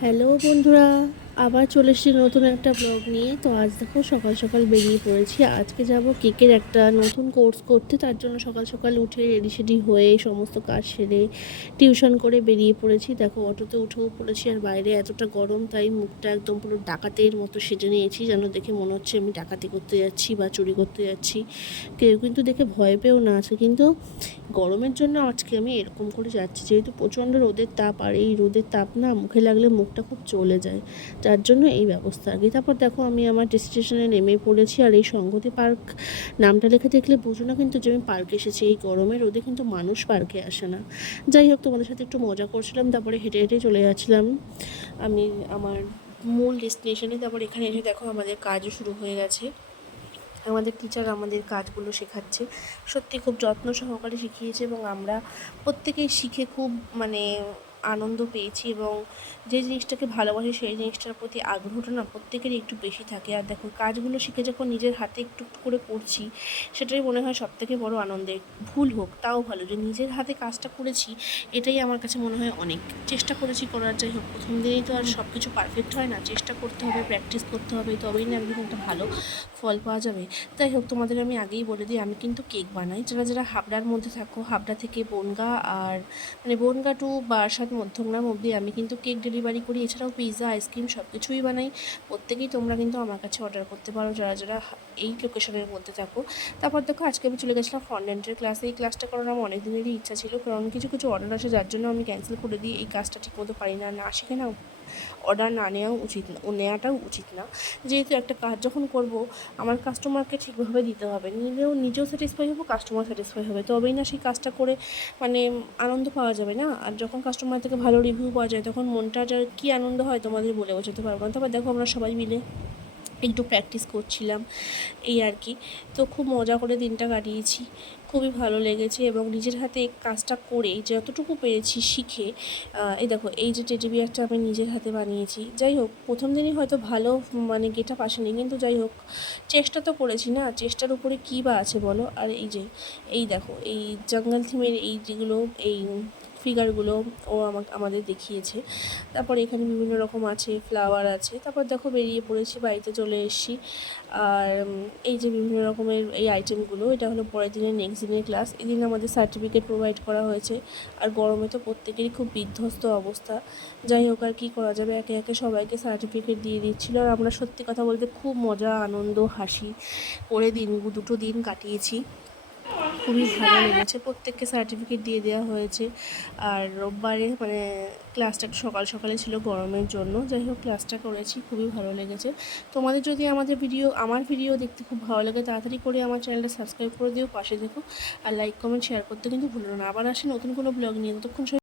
Hello বন্ধুরা আবার চলে এসেছি নতুন একটা ব্লগ নিয়ে। তো আজ দেখো সকাল সকাল বেরিয়ে পড়েছি। আজকে যাব কেকের একটা নতুন কোর্স করতে। তার জন্য সকাল সকাল উঠে রেডি সেডি হয়ে সমস্ত কাজ সেরে টিউশন করে বেরিয়ে পড়েছি। দেখো অটোতে উঠেও পড়েছি আর বাইরে এতটা গরম, তাই মুখটা একদম পুরো ডাকাতের মতো সেজে নিয়েছি। যেন দেখে মনে হচ্ছে আমি ডাকাতি করতে যাচ্ছি বা চুরি করতে যাচ্ছি। কেউ কিন্তু দেখে ভয় পেয়েও না আছে। কিন্তু গরমের জন্য আজকে আমি এরকম করে যাচ্ছি। যেহেতু প্রচণ্ড রোদের তাপ আর এই রোদের তাপ না মুখে লাগলে মুখটা খুব চলে যায়। যার জন্য এই ব্যবস্থা। আর কি তারপর দেখো আমি আমার ডেস্টিনেশনে নেমে পড়েছি আর এই সংগতি পার্ক নামটা লিখে দেখলে বুঝো না কিন্তু যে আমি পার্কে এসেছি, এই গরমের রোদে কিন্তু মানুষ পার্কে আসে না। যাই হোক, তোমাদের সাথে একটু মজা করছিলাম, তারপরে হেঁটে হেঁটে চলে যাচ্ছিলাম। আমি আমার মূল ডেস্টিনেশনে তারপর এখানে এসে দেখো আমাদের কাজও শুরু হয়ে গেছে। আমাদের টিচার আমাদের কাজগুলো শেখাচ্ছে। সত্যি খুব যত্ন সহকারে শিখিয়েছে এবং আমরা প্রত্যেকেই শিখে খুব মানে আনন্দ পেয়েছি এবং যে জিনিসটাকে ভালোবাসি সেই জিনিসটার প্রতি আগ্রহটা না প্রত্যেকেরই একটু বেশি থাকে। আর দেখো কাজগুলো শিখে যখন নিজের হাতে একটু একটু করে করছি সেটাই মনে হয় সব থেকে বড় আনন্দের। ভুল হোক তাও ভালো। যে নিজের হাতে কাজটা করেছি এটাই আমার কাছে মনে হয় অনেক। চেষ্টা করেছি করার যাই হোক প্রথম দিনেই তো আর সব কিছু পারফেক্ট হয় না। চেষ্টা করতে হবে প্র্যাকটিস করতে হবে তবেই না একদিন একটা ভালো ফল পাওয়া যাবে। যাই হোক তোমাদের আমি আগেই বলে দিই আমি কিন্তু কেক বানাই। যারা যারা হাবড়ার মধ্যে থাকো হাবড়া থেকে বনগা আর মানে বনগা টু বারাসাত মধ্যমগ্রাম অবধি আমি কিন্তু কেক ডেলিভারি করি। এছাড়াও পিৎজা আইসক্রিম সব কিছুই বানাই। প্রত্যেকেই তোমরা কিন্তু আমার কাছে অর্ডার করতে পারো। যারা যারা এই লোকেশনের মধ্যে থাকো। তারপর দেখো, আজকে আমি চলে গেছিলাম ফন্ডেন্টের ক্লাসে এই ক্লাসটা করার আমার অনেক দিনেরই ইচ্ছা ছিল। কারণ কিছু কিছু অর্ডার আসে, যার জন্য আমি ক্যান্সেল করে দিই। এই কাজটা ঠিকমতো পারি না না শিখে না অর্ডার না নেওয়াও উচিত না নেওয়াটাও উচিত না। যেহেতু একটা কাজ যখন করব, আমার কাস্টমারকে ঠিকভাবে দিতে হবে। নিজেও নিজেও স্যাটিসফাই হব কাস্টমার স্যাটিসফাই হবে। তবেই না সেই কাজটা করে মানে আনন্দ পাওয়া যাবে না। আর যখন কাস্টমার থেকে ভালো রিভিউ পাওয়া যায়, তখন মনটা যার কী আনন্দ হয় তোমাদের বলে বোঝাতে পারব না। তারপর দেখো আমরা সবাই মিলে একটু প্র্যাকটিস করছিলাম, এই আর কি। তো খুব মজা করে দিনটা কাটিয়েছি, খুবই ভালো লেগেছে এবং নিজের হাতে কাজটা করে যতটুকু পেরেছি শিখে এই দেখো, এই যে টেডি বিয়ারটা আমি নিজের হাতে বানিয়েছি। যাই হোক, প্রথম দিনই হয়তো ভালো মানে গেট আপ আসেনি, কিন্তু যাই হোক, চেষ্টা তো করেছি না, চেষ্টার উপরে কী বা আছে বলো? আর এই যে, এই দেখো, এই জঙ্গল থিমের এই যেগুলো, এই ফিগারগুলো ও আমাকে, আমাদের দেখিয়েছে। তারপর এখানে বিভিন্ন রকম আছে, ফ্লাওয়ার আছে। তারপর দেখো বেরিয়ে পড়েছি, বাড়িতে চলে এসেছি। আর এই যে বিভিন্ন রকমের এই আইটেমগুলো এটা হলো পরের দিনের নেক্সট দিনের ক্লাস এদিন আমাদের সার্টিফিকেট প্রোভাইড করা হয়েছে। আর গরমে তো প্রত্যেকেরই খুব বিধ্বস্ত অবস্থা। যাই হোক, আর কী করা যাবে? একে একে সবাইকে সার্টিফিকেট দিয়ে দিচ্ছিল। আর আমরা সত্যি কথা বলতে খুব মজা, আনন্দ, হাসি করে দিন, দুটো দিন কাটিয়েছি। খুবই ভালো লেগেছে। প্রত্যেককে সার্টিফিকেট দিয়ে দেওয়া হয়েছে। আর রোববারে মানে ক্লাসটা সকাল সকালে ছিল গরমের জন্য। যাই হোক ক্লাসটা করেছি, খুবই ভালো লেগেছে। তোমাদের যদি আমাদের ভিডিও আমার ভিডিও দেখতে খুব ভালো লাগে, তাড়াতাড়ি করে আমার চ্যানেলটা সাবস্ক্রাইব করে দিও, পাশে দেখো। আর লাইক কমেন্ট শেয়ার করতে কিন্তু ভুলো না। আবার আসে নতুন কোনো ব্লগ নিয়ে। ততক্ষণ